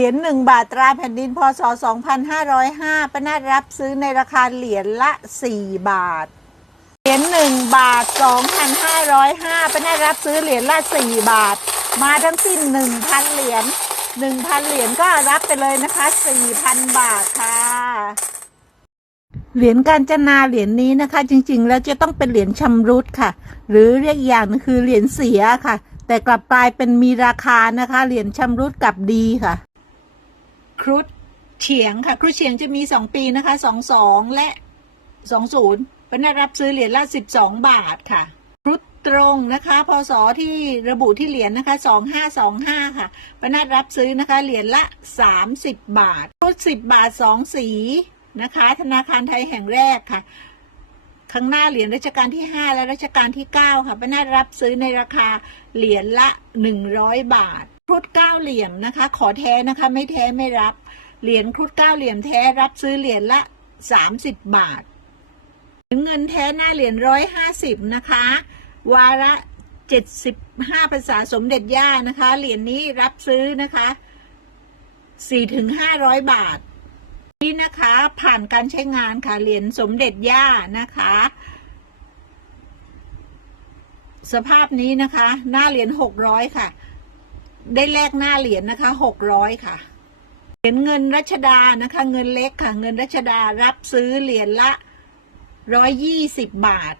เหรียญหนึ่งบาทตราแผ่นดินพศ 2505ป้านาฏรับซื้อในราคาเหรียญละ 4 บาท เหรียญหนึ่งบาท 2,505ป้านาฏรับซื้อเหรียญละ 4 บาท มาทั้งสิ้น 1,000 เหรียญ 1,000 เหรียญก็รับไปเลยนะคะ 4,000 บาทค่ะ เหรียญการจนาเหรียญนี้นะคะ จริงๆ แล้วจะต้องเป็นเหรียญชำรุดค่ะ หรือเรียกอย่างหนึงคือเหรียญเสียค่ะ แต่กลับกลายเป็นมีราคานะคะ เหรียญชำรุดกับดีค่ะ ครุฑเฉียงค่ะ ครุฑเฉียงจะมีสองปีนะคะสองสองและสองศูนย์ปนัดรับซื้อเหรียญละสิบสองบาทค่ะ ครุฑตรงนะคะพศที่ระบุที่เหรียญนะคะสองห้าสองห้าค่ะปนัดรับซื้อนะคะเหรียญละสามสิบบาทครุฑสิบบาทสองสีนะคะ ธนาคารไทยแห่งแรกค่ะข้างหน้าเหรียญรัชกาลที่ 5 และรัชกาลที่ 9 ค่ะป้านารับซื้อในราคาเหรียญละ 100 บาท ครุฑเก้าเหลี่ยมนะคะ ขอแท้นะคะ ไม่แท้ไม่รับ เหรียญครุฑเก้าเหลี่ยมแท้รับซื้อเหรียญละ30บาทเงินแท้หน้าเหรียญร้อยห้าสิบนะคะ วาระเจ็ดสิบห้าภาษาสมเด็จย่านะคะ เหรียญนี้รับซื้อนะคะสี่ถึงห้าร้อยบาท นี่นะคะผ่านการใช้งานค่ะ เหรียญสมเด็จย่านะคะ สภาพนี้นะคะ หน้าเหรียญหกร้อยค่ะ ได้แลกหน้าเหรียญนะคะหกร้อยค่ะ เหรียญเงินรัชดานะคะ เงินเล็กค่ะ เงินรัชดารับซื้อเหรียญละร้อยยี่สิบบาท